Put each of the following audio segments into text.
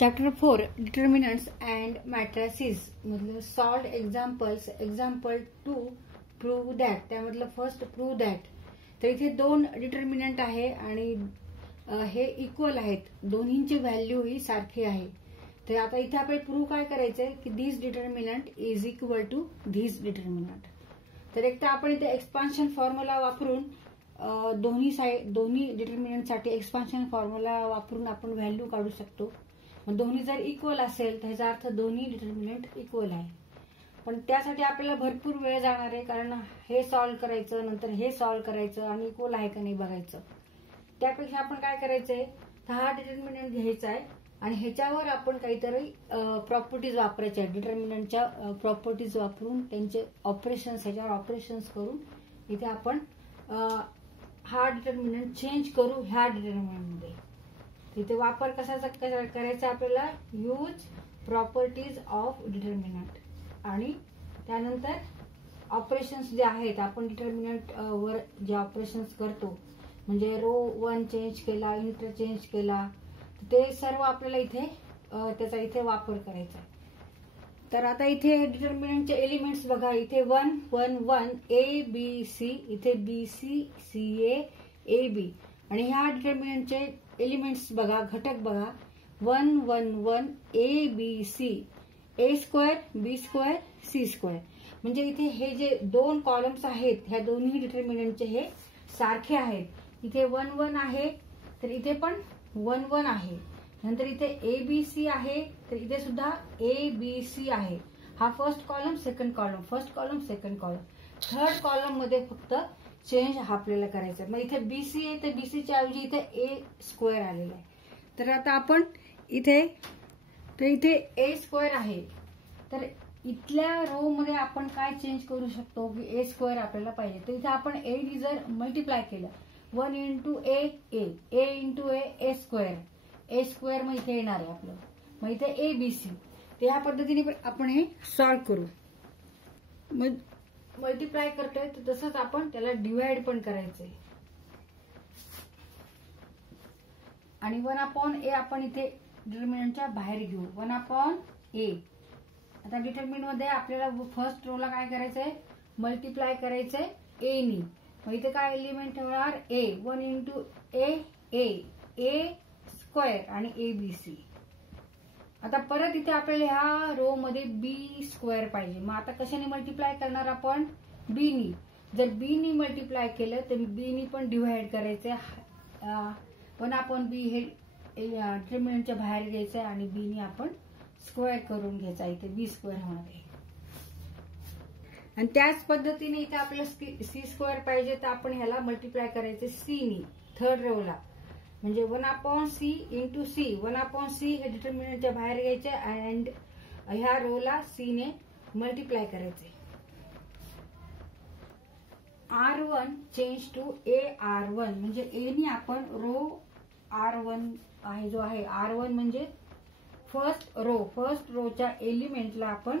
Chapter 4 determinants end matrices मधलं solved examples example 2 prove that त्यामधलं first prove that. तर इथे दोन डिटर्मिनंट आहे आणि हे इक्वल आहेत, दोन्हींची व्हॅल्यू ही सारखी आहे. तर आता इथे आपल्याला प्रूव्ह काय करायचंय की this determinant is equal to this determinant. तर एक तर आपण इथे एक्सपान्शन फॉर्म्युला वापरून दोन्ही डिटर्मिनंटसाठी एक्सपान्शन फॉर्म्युला वापरून आपण व्हॅल्यू काढू शकतो. मग दोन्ही जर इक्वल असेल तर ह्याचा अर्थ दोन्ही डिटर्मिनंट इक्वल आहे. पण त्यासाठी आपल्याला भरपूर वेळ जाणार आहे, कारण हे सॉल्व्ह करायचं, नंतर हे सॉल्व्ह करायचं आणि इक्वल आहे का नाही बघायचं. त्यापेक्षा आपण काय करायचंय, हा डिटर्मिनंट घ्यायचा आहे आणि ह्याच्यावर आपण काहीतरी प्रॉपर्टीज वापरायच्या, डिटर्मिनंटच्या प्रॉपर्टीज वापरून त्यांचे ऑपरेशन्स, ह्याच्यावर ऑपरेशन्स करून इथे आपण हा डिटर्मिनंट चेंज करू ह्या डिटर्मिनंटमध्ये. तिथे वापर कशाचा करायचा आपल्याला, यूज प्रॉपर्टीज ऑफ डिटर्मिनंट. आणि त्यानंतर ऑपरेशन्स जे आहेत, आपण डिटर्मिनंट वर जे ऑपरेशन्स करतो, म्हणजे रो 1 चेंज केला, इंटरचेंज केला, ते सर्व आपल्याला इथे त्याचा इथे वापर करायचा आहे. तर आता इथे डिटर्मिनंटचे एलिमेंट्स बघा, इथे 1 1 1 ए बी सी, इथे B C C A B. आणि ह्या डिटर्मिनंटचे एलिमेंट्स बघा, घटक बघा, 1 1 1 A B C, A square B square C square. म्हणजे इथे हे जे दोन कॉलम्स आहेत, ह्या दोन्ही डिटर्मिनंटचे हे सारखे आहेत. इथे 1 1 आहे तर इथे पण 1 1 आहे. नंतर इथे ए बी सी आहे तर इथे सुद्धा ए बी सी आहे. हा first column, second column, first column, second column. Third column मध्ये फक्त चेंज आपल्याला करायचं. मग इथे बीसी आहे तर बीसीच्या ऐवजी इथे ए स्क्वेअर आलेला आहे. तर आता आपण इथे ए स्क्वेअर आहे, तर इथल्या रो मध्ये आपण काय चेंज करू शकतो की ए स्क्वेअर आपल्याला पाहिजे. तर इथे आपण ए नी जर मल्टिप्लाय केलं, 1 into A into A square, A square मग इथे येणार आहे आपलं. मग इथे ए बी सी. तर ह्या पद्धतीने आपण हे सॉल्व्ह करू. मग मल्टिप्लाय करतोय तर तसंच आपण त्याला डिवाइड पण करायचंय. आणि 1/a आपण इथे डिटर्मिनंटच्या बाहेर घेऊ, 1/a. आता डिटर्मिनंट मध्ये आपल्याला फर्स्ट रोला काय करायचंय, मल्टिप्लाय करायचंय ए नी. मग इथे काय एलिमेंट होणार, ए. 1 इंटू ए स्क्वेअर आणि ए बी सी. आता परत इथे आपल्याला ह्या रो मध्ये बी स्क्वेअर पाहिजे. मग आता कशाने मल्टिप्लाय करणार आपण, बी नी. जर बी नी मल्टिप्लाय केलं तर बी नी पण डिव्हाइड करायचंय. 1/b हे डिटर्मिनंटच्या बाहेर घ्यायचंय आणि बी नी आपण स्क्वेअर करून घ्यायचा, इथे बी स्क्वेअर होणार आहे. आणि त्याच पद्धतीने इथे आपल्याला सी स्क्वेअर पाहिजे, तर आपण ह्याला मल्टिप्लाय करायचे सी नी, थर्ड रोला. म्हणजे 1/c इंटू सी. 1/c हे डिटर्मिनंटच्या बाहेर घ्यायचे अँड ह्या रोला सी ने मल्टिप्लाय करायचे. R1 चेंज टू AR1, म्हणजे ए नी आपण रो R1 आहे जो आहे, R1 म्हणजे फर्स्ट रोच्या एलिमेंटला आपण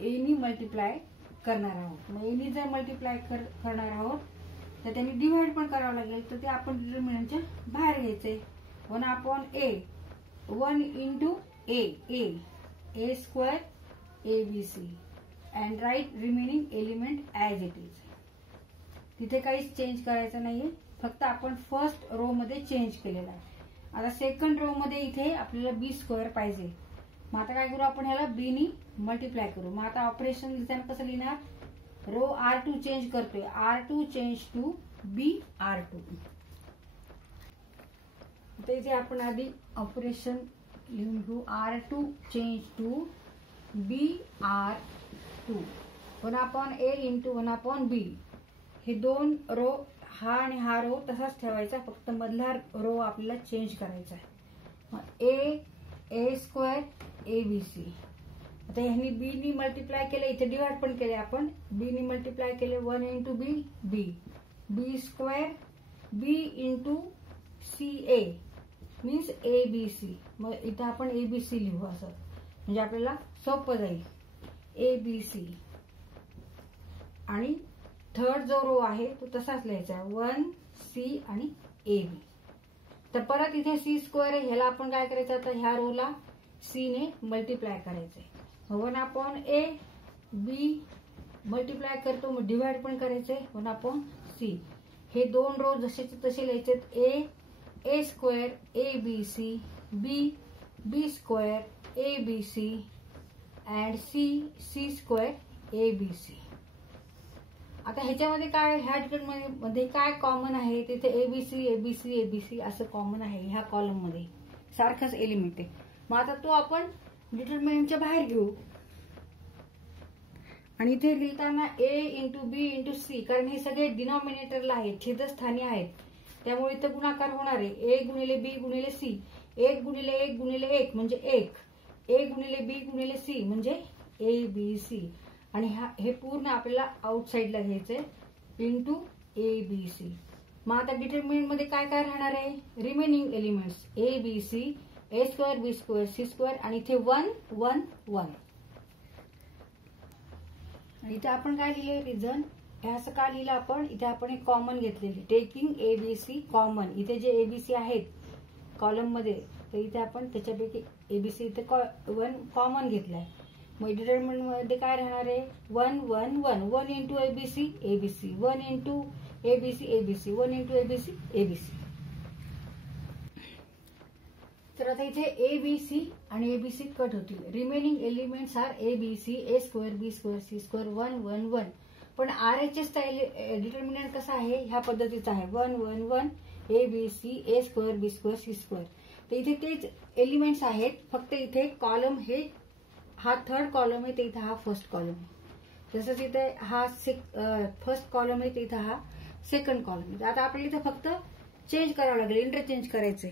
ए नी मल्टिप्लाय करणार आहोत. मग ए नी जर मल्टिप्लाय करणार आहोत तर त्यांनी डिव्हाइड पण करावं लागेल, तर ते आपण डिटर्मिनंटच्या बाहेर घ्यायचे. 1/a, 1 into A square A B C and write remaining element as it is. तिथे काहीच चेंज करायचं नाहीये, फक्त आपण फर्स्ट रो मध्ये चेंज केलेला आहे. आता सेकंड रो मध्ये इथे आपल्याला बी स्क्वेअर पाहिजे. मग आता काय करू, आपण ह्याला बी नी मल्टिप्लाय करू. मग आता ऑपरेशन लिहिताना कसं लिहिणार, रो R2 चेंज करतोय, R2 change to be R2. तर इथे आपण आधी ऑपरेशन लिहून घेऊ, R2 change to be R2, 1/a into 1/b. हे दोन रो, हा आणि हा रो तसाच ठेवायचा, फक्त मधला रो आपल्याला चेंज करायचा आहे. मग ए स्क्वेअर ए बी सी. आता ह्यांनी बी नी मल्टिप्लाय केलं, इथे डिवाइड पण केले आपण, बी नी मल्टिप्लाय केले, 1 into B square B into C A means A B C. मग इथं आपण ए बी सी लिहू असं, म्हणजे आपल्याला सोपं जाईल, ए बी सी. आणि थर्ड जो रो आहे तो तसाच लिहायचा, 1 सी आणि ए बी. तर परत इथे सी स्क्वेअर आहे, ह्याला आपण काय करायचं, आता ह्या रोला सी ने मल्टिप्लाय करायचंय. 1/a बी मल्टिप्लाय करतो मग डिवाइड पण करायचंय 1/c. हे दोन रो जसेचे तसे लिहायचेत. a square abc b square abc and c square abc. आता ह्याच्यामध्ये काय, ह्या डिटरमिनंट मध्ये काय कॉमन आहे, तिथे एबीसी एबीसी एबीसी असं कॉमन आहे. ह्या कॉलम मध्ये सारखाच एलिमेंट आहे. मग आता तो आपण डिटरमिनंटच्या बाहेर घेऊ आणि इथे लिहिताना a into B into C, कारण हे सगळे डिनॉमिनेटरला आहेत, छेदस्थानी आहेत, त्यामुळे इथं गुणाकार होणार आहे. a गुणिले बी गुणिले सी, 1 गुणिले 1 गुणिले 1 म्हणजे 1, a गुणिले बी गुणिले सी म्हणजे ए बी सी. आणि हे पूर्ण आपल्याला आउटसाइडला घ्यायचंय इंटू ए बी सी. मग आता डिटरमिनंट मध्ये काय काय राहणार आहे, remaining elements A B C, A square B square C square आणि इथे 1 1 1. आणि इथे आपण काय लिहिले रिझन, हे असं का लिहिलं आपण, इथे आपण एक कॉमन घेतलेली, टेकिंग एबीसी कॉमन. इथे जे एबीसी आहेत कॉलम मध्ये, तर इथे आपण त्याच्यापैकी एबीसी इथे 1 कॉमन घेतलाय. मग डिटरमिनंट मध्ये काय राहणार आहे 1 1 1, 1 into ABC ABC, 1 into ABC ABC, 1 into ABC ABC. तर आता इथे एबीसी आणि एबीसी कट होतील. रिमेनिंग एलिमेंट्स आर एबीसी, ए square B square C square 1 1 1. पण आरएचएस चा डिटरमिनंट कसा आहे, ह्या पद्धतीचा आहे 1 1 1 एबीसी ए square B square C square. तर इथे तेच एलिमेंट्स आहेत, फक्त इथे कॉलम हे हा थर्ड कॉलम आहे, तर इथे हा फर्स्ट कॉलम आहे. तसंच इथे हा फर्स्ट कॉलम आहे, तर इथे हा सेकंड कॉलम आहे. आता आपल्याला इथे फक्त चेंज करावं लागेल, इंटरचेंज करायचंय.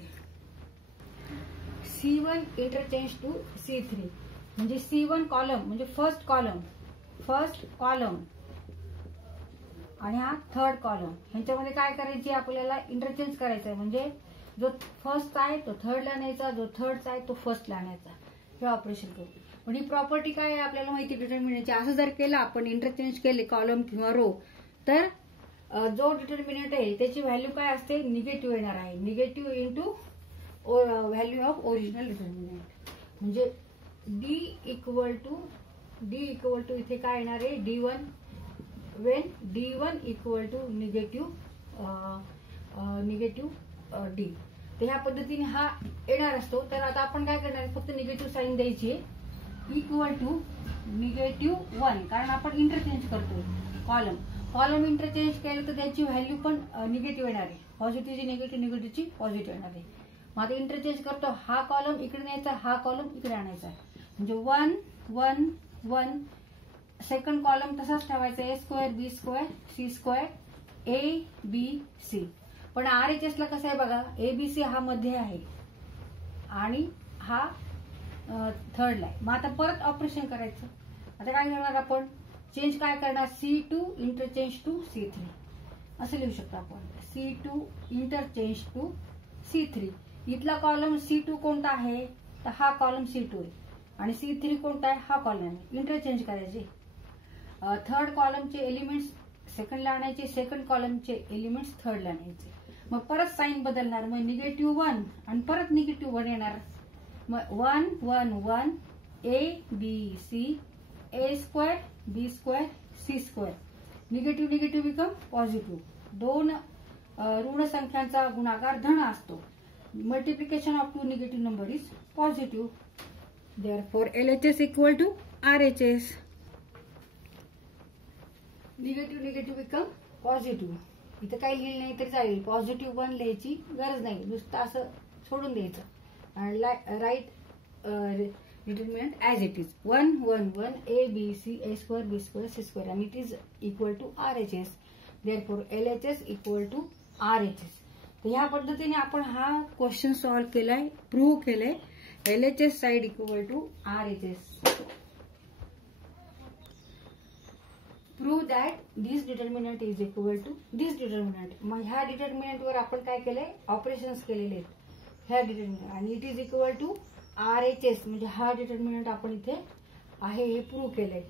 C1 इंटरचेंज टू C3 म्हणजे C1 कॉलम म्हणजे फर्स्ट कॉलम आणि हा थर्ड कॉलम, ह्यांच्यामध्ये काय करायची आपल्याला इंटरचेंज करायचं आहे. म्हणजे जो फर्स्ट आहे तो थर्डला आणायचा, जो थर्डचा आहे तो फर्स्टला आणायचा, हे ऑपरेशन करू. पण ही प्रॉपर्टी काय आहे आपल्याला माहिती डिटरमिनंटची. असं जर केलं आपण, इंटरचेंज केले कॉलम किंवा रो, तर जो डिटरमिनंट आहे त्याची व्हॅल्यू काय असते, निगेटिव्ह येणार आहे. Negative into value of original determinant. म्हणजे डी इक्वल टू इथे काय येणार आहे D1 when D1 equal to negative D. तर ह्या पद्धतीने हा येणार असतो. तर आता आपण काय करणार आहे, फक्त निगेटिव्ह साईन द्यायची आहे, इक्वल टू -1, कारण आपण इंटरचेंज करतोय कॉलम इंटरचेंज केलं तर त्याची व्हॅल्यू पण निगेटिव्ह येणार आहे. पॉझिटिव्हची निगेटिव्ह, निगेटिव्हची पॉझिटिव्ह येणार आहे. मग आता इंटरचेंज करतो, हा कॉलम इकडे न्यायचा, हा कॉलम इकडे आणायचा, म्हणजे 1 1 1. सेकंड कॉलम तसाच ठेवायचा, A square B square C square A B C. पण आरएचएस ला कसं आहे बघा, एबीसी हा मध्ये आहे आणि हा थर्डला आहे. मग आता परत ऑपरेशन करायचं. आता काय करणार आपण, चेंज काय करणार, C2 इंटरचेंज टू C3 असं लिहू शकतो आपण. C2 interchange to C3. इथला कॉलम C2 कोणता आहे, तर हा कॉलम C2 आहे आणि C3 कोणता आहे, हा कॉलम आहे. इंटरचेंज करायचे. थर्ड कॉलमचे एलिमेंट्स सेकंडला आणायचे, सेकंड कॉलमचे एलिमेंट्स थर्डला आणायचे. मग परत साईन बदलणार, मग -1 आणि परत -1 येणार. मग 1 1 1 A B C, A square B square C square. Negative negative become positive. दोन ऋण संख्यांचा गुणाकार धन असतो. Multiplication of 2 negative number is positive. Therefore LHS equal to RHS. Negative negative become positive. इथं काही लिहिलं नाही तरी चालेल, +1 लिहायची गरज नाही, नुसतं असं सोडून द्यायचं. आणि right determinant as it is 1 1 1 A B C A square B square C square आणि it is equal to RHS. Therefore LHS equal to RHS. तर ह्या पद्धतीने आपण हा क्वेश्चन सॉल्व्ह केलाय, प्रूव्ह केलंय. LHS side equal to RHS. Prove that this determinant is equal to this determinant. मग ह्या डिटर्मिनंटवर आपण काय केलंय, ऑपरेशन्स केलेले आहेत ह्या डिटर्मिनंट, आणि it is equal to RHS म्हणजे हा डिटर्मिनंट आपण इथे आहे हे प्रूव्ह केलंय.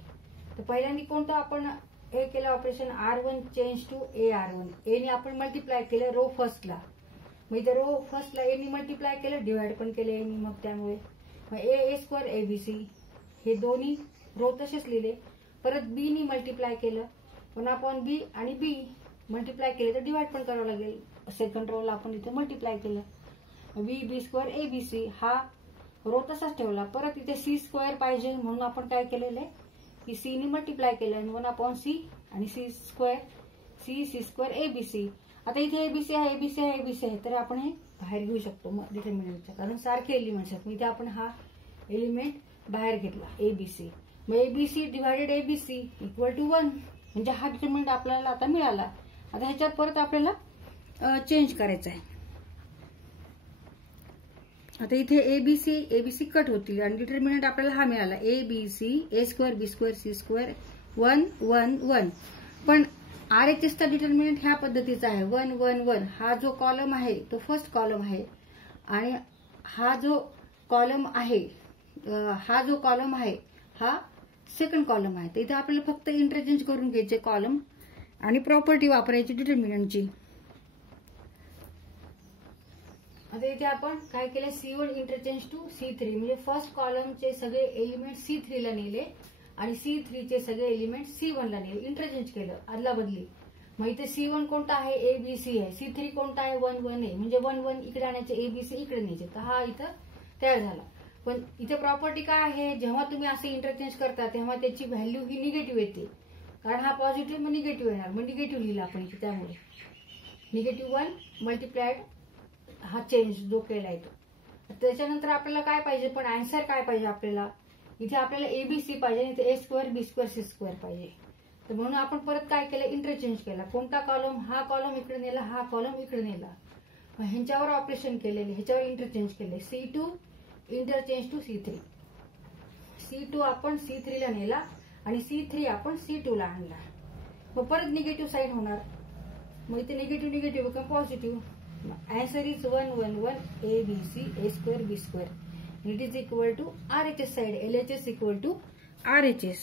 तर पहिल्यांदा कोणतं आपण हे केलं operation, R1 change to AR1. ए ने आपण मल्टिप्लाय केलं रो फर्स्टला, मग इथे रो फर्स्टला ए ने मल्टिप्लाय केलं, डिवाइड पण केलं ए ने, मग त्यामुळे मग ए स्क्वेअर ABC हे दोन्ही रो तसेच लिहिले. परत बी नी मल्टिप्लाय केलं 1/b आणि बी मल्टिप्लाय केले तर डिवाइड पण करावं लागेल. सेकंड रोला आपण इथे मल्टिप्लाय केलं. बी स्क्वेअर ABC हा रो तसाच ठेवला. परत इथे सी स्क्वेअर पाहिजे म्हणून आपण काय केलेलं आहे की सी नी मल्टिप्लाय केलं आणि 1/c आणि सी स्क्वेअर ABC. आता इथे ABC आहे तर आपण हे बाहेर घेऊ शकतो डिटर्मिनंटचा, कारण सारखे एलिमेंट्स आहेत. इथे आपण हा एलिमेंट बाहेर घेतला ABC. मग ABC divided ABC equal to 1 म्हणजे हा डिटर्मिनंट आपल्याला आता मिळाला. आता ह्याच्यात परत आपल्याला चेंज करायचं आहे. आता इथे ABC कट होतील आणि डिटर्मिनंट आपल्याला हा मिळाला ABC A square B square C square 1 1 1. पण RHS चा डिटर्मिनंट ह्या पद्धतीचा आहे 1 1 1. हा जो कॉलम आहे तो फर्स्ट कॉलम आहे आणि हा जो कॉलम आहे हा सेकंड कॉलम आहे. तर इथे आपल्याला फक्त इंटरचेंज करून घ्यायचे कॉलम आणि प्रॉपर्टी वापरायची डिटर्मिनंटची. आता इथे आपण काय केलं C1 इंटरचेंज टू C3 म्हणजे फर्स्ट कॉलमचे सगळे एलिमेंट C3 ला नेले आणि C3 चे सगळे एलिमेंट C1 ला नेले. इंटरचेंज केलं, अदला बदली. मग इथे C1 कोणता आहे ABC आहे, C3 कोणता आहे 1 1 आहे म्हणजे 1 1 इकडे आणायचे ABC इकडे न्यायचे. तर हा इथं तयार झाला. पण इथे प्रॉपर्टी काय आहे, जेव्हा तुम्ही असे इंटरचेंज करता तेव्हा त्याची व्हॅल्यू ही निगेटिव्ह येते, कारण हा पॉझिटिव्ह मग निगेटिव्ह येणार. मग निगेटिव्ह लिहिला आपण इथे, त्यामुळे -1 मल्टिप्लाइड हा चेंज जो केलाय तो. त्याच्यानंतर आपल्याला काय पाहिजे, पण आन्सर काय पाहिजे आपल्याला, इथे आपल्याला ABC पाहिजे, इथे A square B square C square पाहिजे. तर म्हणून आपण परत काय केलं, इंटरचेंज केला. कोणता कॉलम, हा कॉलम इकडे नेला, हा कॉलम इकडे नेला. ह्यांच्यावर ऑपरेशन केलेले, ह्याच्यावर इंटरचेंज केले. C2 interchange to C3. C2 आपण C3 ला नेला आणि C3 आपण C2 ला आणला. मग परत निगेटिव्ह साईड होणार. मग इथे निगेटिव्ह का positive. Answer is 1 1 1 ABC A square B square. It is equal to RHS side. LHS equal to RHS.